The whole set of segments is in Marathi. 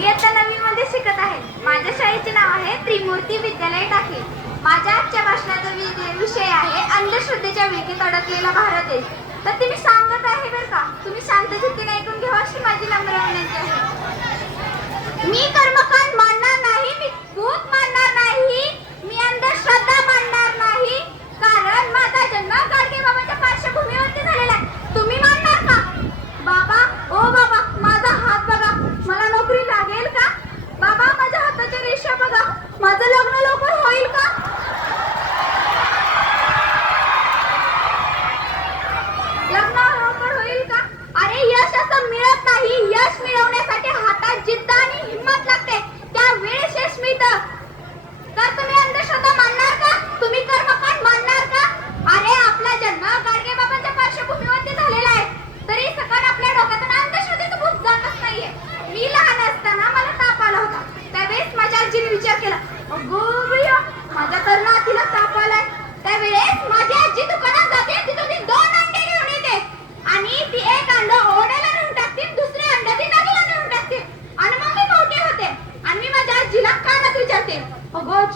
मी आता नवीनमध्ये शिकत आहे. माझ्या शाळेचे नाव आहे त्रिमूर्ती विद्यालय टाके. माझ्या आजच्या भाषणाचा विषय आहे अंधश्रद्धेच्या विकेत अडकलेला भारत देश.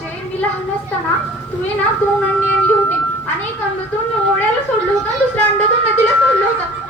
मी लहान असताना तुम्ही ना दोन अंडी आणली होती. आणि एक अंड तू ओढ्याला सोडलं होतं दुसऱ्या अंड तू नदीला सोडलं होतं.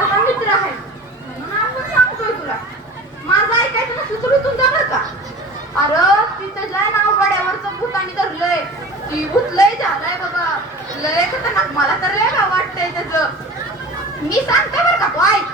आत्या मित्र आहे. म्हणून आपण सांगतोय तुला. माझा ऐकायचं नसलं तर उठून जा बरं का? अरे तिथं लय नाव गड्यावरचं भूतानी धरलंय. ती भूत लय झालंय बाबा. लय खतरनाक. मला तर लय वाटतंय त्याचं. मी सांगते बरं का तो ऐक.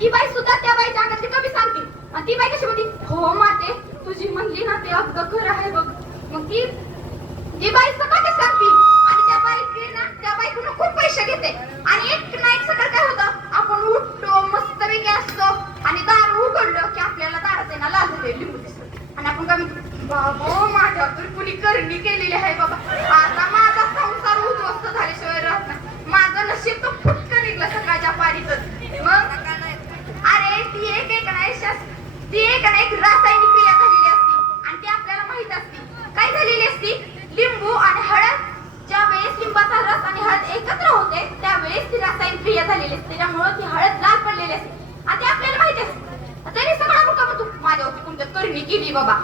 ती बाई सुद्धा त्या बाईच्या अंगातली कमी सांगते. ती बाई कशी म्हणते हो माते तुझी म्हणली ना ते अगद खरं आहे बघ. मग ती ती बाई सकाळ सांगते? आणि त्या बाई ना त्या बाईकडून खूप पैसे घेते. झालेली लिंबू आणि हळद. ज्या वेळेस लिंबाचा रस आणि हळद एकत्र होते त्यावेळेस ती रासायनिक क्रिया झालेली असते. त्यामुळे ती हळद लाल पडलेली असते. आणि आपल्याला माहिती असते. तरी सगळा मुका तू माझ्यावरती कोणत्या करणी केली बाबा.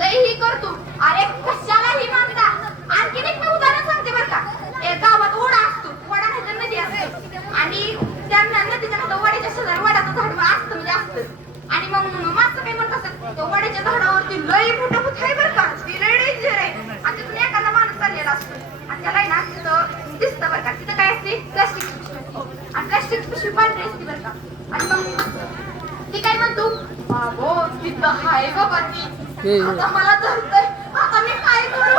लई ही करतो अरे कशाला ही मानता. आणखीन एक मी उदाहरण सांगते बरं का. एक गावात ओढा असतो. ओढा नाही तर नदी असते. आणि त्यांना नदीच्या खाली वड्याच्या शेजारी वडाचं झाड असतं म्हणजे असतं आणि मग माणसं काय म्हणत असतात त्या वड्याच्या झाडावरती लई मोठं भूत आहे बरं का ती लय डेंजर आहे आणि तिथून एखादा माणूस चाललेला आहे ना तिथं दिसतं बरं का. तिथं काय असते? प्लास्टिक पिशवी आणि प्लास्टिक पिशवी पांढरी असते बरं का. आणि मग ती काय म्हणतो? बाबो तिथं हाय बाबा ती आता मला धरतंय. आता मी काय करू?